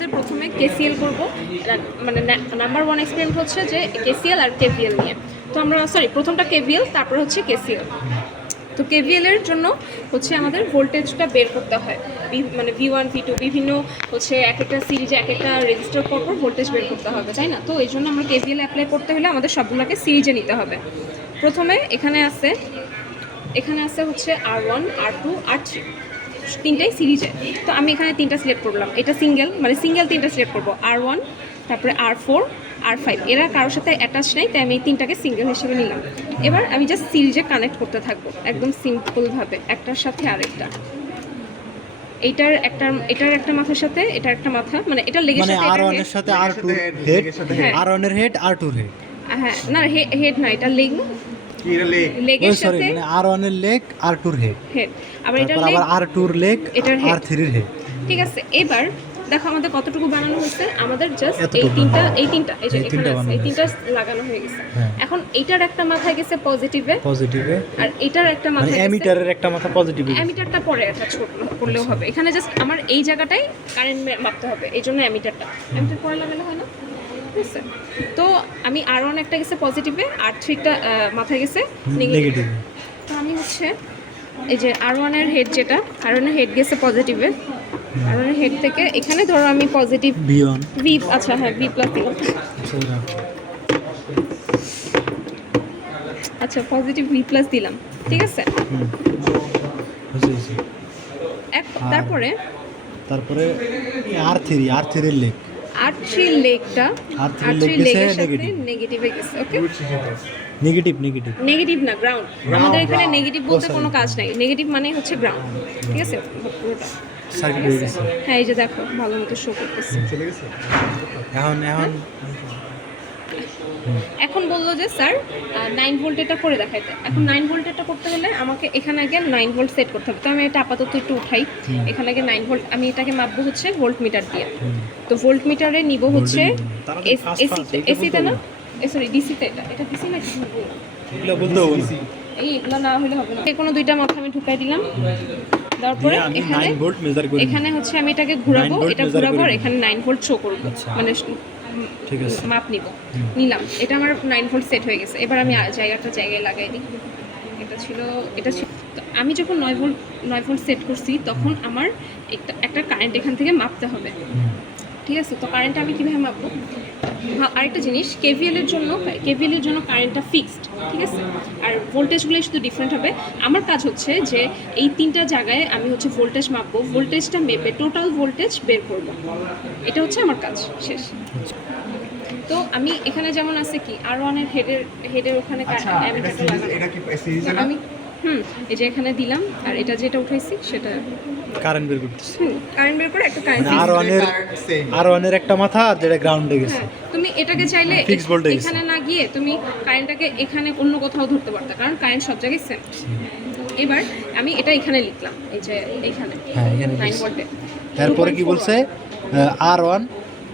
আমাদের প্রথমে কেসিএল করব, মানে নাম্বার 1 এক্সপেরিমেন্ট হচ্ছে যে কেসিএল আর কেভিএল নিয়ে। তো আমরা প্রথমটা কেভিএল, তারপর হচ্ছে কেসিএল। তো কেভিএল এর জন্য হচ্ছে আমাদের ভোল্টেজটা বের করতে হয়, মানে V1 V2 বিভিন্ন হচ্ছে এক একটা সিরিজে এক একটা রেজিস্টার পর ভোল্টেজ বের করতে হবে, তাই না? তো এই জন্য আমরা কেভিএল অ্যাপ্লাই করতে হলে আমাদের সবগুলোকে সিরিজে নিতে হবে। প্রথমে এখানে আছে হচ্ছে R1 R2 R3, তিনটাই সিরিজে। তো আমি এখানে তিনটা সিলেক্ট করলাম, এটা সিঙ্গেল তিনটা সিলেক্ট করবো, R1 তারপরে R4 R5, এরা কারোর সাথে অ্যাটাচ নেই, তাই আমি এই তিনটাকে সিঙ্গেল হিসেবে নিলাম। এবার আমি জাস্ট সিরিজে কানেক্ট করতে থাকবো একদম সিম্পলভাবে একটার সাথে আরেকটা। এটার একটা মাথার সাথে এটার একটা মাথা, মানে এটা লেগের সাথে R1 এর সাথে R2 হেড, R1 এর হেড R2 এর হেড। হ্যাঁ না, হেড না, এটা লেগ, লেগের সাথে মানে R1 এর লেগ R2 এর হেড, আবার এটা আবার R2 এর লেগ এটার R3 এর হেড। ঠিক আছে, এবার দেখো আমাদের কতটুকু বানানো হয়েছে। আমাদের জাস্ট এই তিনটা এই যে এখানে আছে, এই তিনটা লাগানো হয়ে গেছে। এখন এইটার একটা মাথায় গেছে পজিটিভে, আর এটার একটা মাথায় মানে এমিটারের একটা মাথা পজিটিভে, এমিটারটা পরে অ্যাটাচ করলেও হবে। এখানে জাস্ট আমার এই জায়গাটায় কারেন্ট মাপতে হবে, এই জন্য এমিটার পরে লাগালে হয় না? ঠিক আছে, তো আমি R1 একটা গেছে পজিটিভে, R3টা মাথায় গেছে নেগেটিভে। তো আমি হচ্ছে এই যে R1 এর হেড, যেটা R1 এর হেড গেছে পজিটিভে, R1 এর হেড থেকে এখানে ধরো আমি পজিটিভ V1 আচ্ছা হ্যাঁ V প্লাস দিলাম, আচ্ছা পজিটিভ V প্লাস দিলাম, ঠিক আছে। তারপরে R3 এর লেগ, R3 লেগটা লেগের সাথে নেগেটিভে গেছে। ওকে, নেগেটিভ না, গ্রাউন্ড। আমাদের এখানে নেগেটিভ বলতে কোনো কাজ নাই, নেগেটিভ মানে হচ্ছে গ্রাউন্ড, ঠিক আছে পুরোটা। হ্যাঁ এই যে দেখো ভালো মতো শো করতেছে। এখন বললো যে স্যার 9 ভোল্টেরটা করে দেখাইতে। এখন 9 ভোল্টেরটা করতে হলে আমাকে এখানে আগে 9 ভোল্ট সেট করতে হবে। তো আমি এটা আপাতত একটু উঠাই, এখানে আগে 9 ভোল্ট, আমি এটাকে মাপবো হচ্ছে ভোল্ট মিটার দিয়ে। তো ভোল্ট মিটারে নিব হচ্ছে এসিতে না, সরি ডিসিতে। এটা ডিসি না কি এইগুলো না হলে হবে না। কোনো দুইটা মাথা আমি ঢুকাই দিলাম, তারপরে এখানে হচ্ছে আমি এটাকে ঘোরাবো, এটা ঘোরাবো আর এখানে 9 ভোল্ট শো করবো, মানে ঠিক আছে মাপ নিলাম। এটা আমার 9 ভোল্ট সেট হয়ে গেছে। এবার আমি জায়গায় লাগাই দিই। এটা ছিল তো আমি যখন 9 ভোল্ট সেট করছি, তখন আমার একটা কারেন্ট এখান থেকে মাপতে হবে, ঠিক আছে। তো কারেন্টটা আমি কীভাবে মাপবো? আরেকটা জিনিস, কেভিএল এর জন্য কারেন্টটা ফিক্সড, ঠিক আছে, আর ভোল্টেজগুলো শুধু ডিফারেন্ট হবে। আমার কাজ হচ্ছে যে এই তিনটা জায়গায় আমি হচ্ছে ভোল্টেজ মাপবো, ভোল্টেজটা মেপে টোটাল ভোল্টেজ বের করব, এটা হচ্ছে আমার কাজ শেষ। তো আমি এখানে যেমন আছে কি R1 এর হেডের ওখানে আমি এই যে এখানে দিলাম, আর এটা যেটা উঠাইছি সেটা কারেন্ট বের করতেছি। কারেন্ট বের করে একটা কারেন্ট R1 এর একটা মাথা আর যেটা গ্রাউন্ডে গেছে। তুমি এটাকে চাইলে এখানে না গিয়ে তুমি কারেন্টটাকে এখানে অন্য কোথাও ধরতে পারতা, কারণ কারেন্ট সব জায়গায় সেম। এবার আমি এটা এখানে লিখলাম, এই যে এইখানে 9 ভোল্টে। তারপরে কি বলছে? R1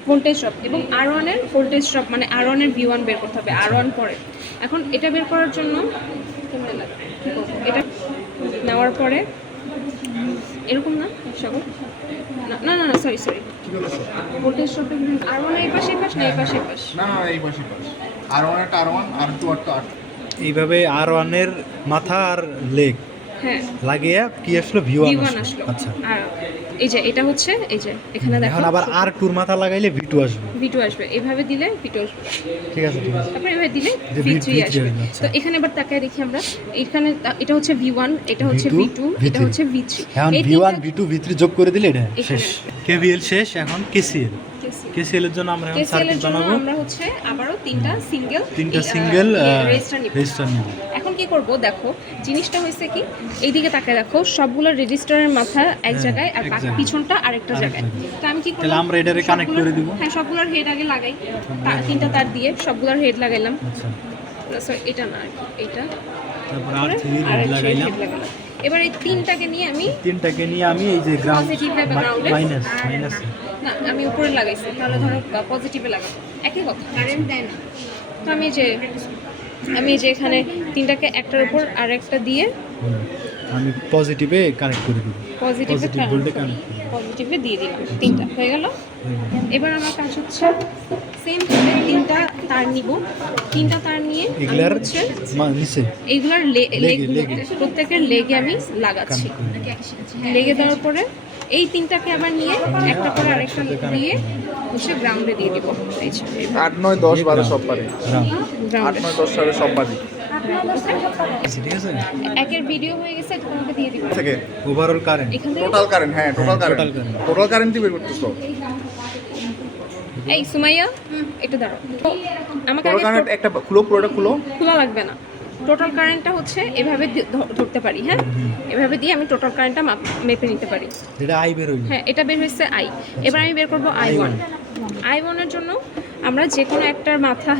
ভোল্টেজ ড্রপ, এবং R1 এর ভোল্টেজ ড্রপ মানে R1 এর V1 বের করতে হবে, R1 পরে। এখন এটা বের করার জন্য এটা নেওয়ার পরে এরকম না সাগর, না না না সরি ভোল্টেজ ড্রপ R1 এই পাশে না এই পাশে না এই পাশে R1 এর R1 R2 R2 এইভাবে R1 এর মাথা আর লেগ লাগিয়ে কি আসলো? V1 আসলো। আচ্ছা, আর এই যে এটা হচ্ছে এই যে এখানে দেখো, এখন আবার R2 এর মাথা লাগাইলে V2 আসবে। এইভাবে দিলে V2 আসবে, ঠিক আছে। তারপর এভাবে দিলে V3 আসবে। তো এখানে এবার তাকায় দেখি আমরা, এখানে এটা হচ্ছে V1, এটা হচ্ছে V2, এটা হচ্ছে V3। এখন V1 V2 V3 যোগ করে দিলে এটা শেষ। কেভিএল শেষ, এখন কেসিএল এর জন্য আমরা সার্কিট বানাবো। আমরা হচ্ছে আবারো তিনটা সিঙ্গেল রেজিস্টার নিব। এখন কি করব দেখো, জিনিসটা হয়েছে কি, এইদিকে তাকায় দেখো, সবগুলো রেজিস্টারের মাথা এক জায়গায় আর বাকি পিছনটা আরেকটা জায়গায়। তো আমি কি করলাম, আমরা এটারে কানেক্ট করে দিব। হ্যাঁ, সবগুলোর হেড আগে লাগাই, তিনটা তার দিয়ে সবগুলোর হেড লাগাইলাম। আচ্ছা, সরি এটা না, এটা তারপর R3 হেড লাগাইলাম। এবার এই তিনটাকে নিয়ে আমি এই যে গ্রাউন্ড মাইনাস না, আমি উপরে লাগাইছি, তাহলে ধরো পজিটিভে লাগাবো, একই কথা, কারেন্ট দেয় না। তো আমি যে এখানে তিনটাকে একটার উপর আর একটা দিয়ে আমি পজিটিভে কানেক্ট করে দিব পজিটিভে পজিটিভ ভোল্টে কানেক্ট পজিটিভে দিয়ে দিলাম, তিনটা হয়ে গেল। এবার আমার কাজ হচ্ছে সেম ভাবে তিনটা তার নিব, তিনটা তার নিয়ে আমি এগুলার হচ্ছে নিচে এইগুলার লেগগুলোতে লেগে। প্রত্যেকের লেগে আমি লাগাচ্ছি। লেগে দেওয়ার পরে এই তিনটাকে আবার নিয়ে একটা পরে আরেকটা দিয়ে হচ্ছে গ্রাউন্ডে দিয়ে দিব। এই যে 8 9 10 12 সব পারে। 8 গ্রাউন্ডে 9 10 সালে সব পারি ঠিক আছে একের ভিডিও হয়ে গেছে, এটা তোমাকে দিয়ে দিব। থেকে ওভারঅল কারেন্ট এখান থেকে টোটাল কারেন্ট, হ্যাঁ total current, total current। Total কারেন্টই বের করতেছো। এই সুমাইয়া এটা দাঁড়াও, আমাকে টোটাল আগে কারেন্ট একটা খুলো, পুরোটা খুলো। খোলা লাগবে না। টোটাল কারেন্টটা হচ্ছে এভাবে ধরতে পারি, হ্যাঁ এভাবে দিয়ে আমি টোটাল কারেন্টটা মেপে নিতে পারি। যেটা আই বের হইল হ্যাঁ এটা বের হয়েছে আই। এবার আমি বের করবো I1। I1 এর জন্য আমরা যে কোনো একটার মাথা,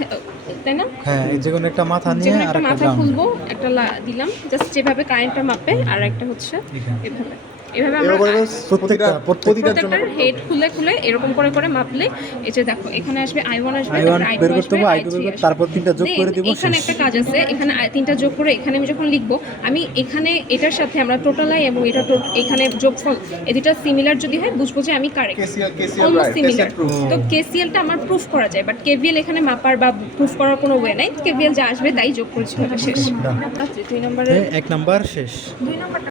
তাই না, হ্যাঁ এই যে কোনো একটা মাথা যে নিয়ে কোনো আর একটা একটা মাথা গ্রাউন্ড খুলবো, একটা দিলাম জাস্ট যেভাবে কারেন্টটা মাপে, আর একটা হচ্ছে এখানে। এভাবে এভাবে আমরা এভাবে প্রত্যেকটার প্রতিটার জন্য প্রত্যেকটার হেড খুলে খুলে এরকম করে করে মাপলে এই যে দেখো এখানে আসবে I1 আসবে, I1 তারপর বের I2 করতে আসবে, হবে, I2 I3 বের করতে, আসবে। তারপর তিনটা যোগ করে দিব, এখানে শেষ। একটা কাজ আছে, এখানে তিনটা যোগ করে এখানে আমি যখন লিখবো, আমি এখানে এটার সাথে আমরা টোটাল আই এবং এটা এখানে যোগফল এই দুটো সিমিলার যদি হয় বুঝবো যে আমি correct, KCL almost right, similar. KCL proof. তো কেসিএলটা আমার প্রুফ করা যায়, বাট কেভিএল এখানে মাপার বা প্রুফ করার কোনো ওয়ে নাই। কেভিএল যা আসবে তাই যোগ করেছি, শেষ। Done। 2 নম্বরে এক নাম্বার শেষ। 2 নম্বর